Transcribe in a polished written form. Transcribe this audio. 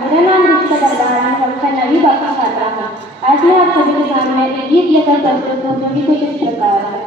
मेरा नाम दीक्षा दरबार है, कक्षा 9वीं का छात्रा हूँ। आज मैं आप सभी के सामने एक गीत लेकर प्रस्तुत हूँ जो कि कुछ इस प्रकार है।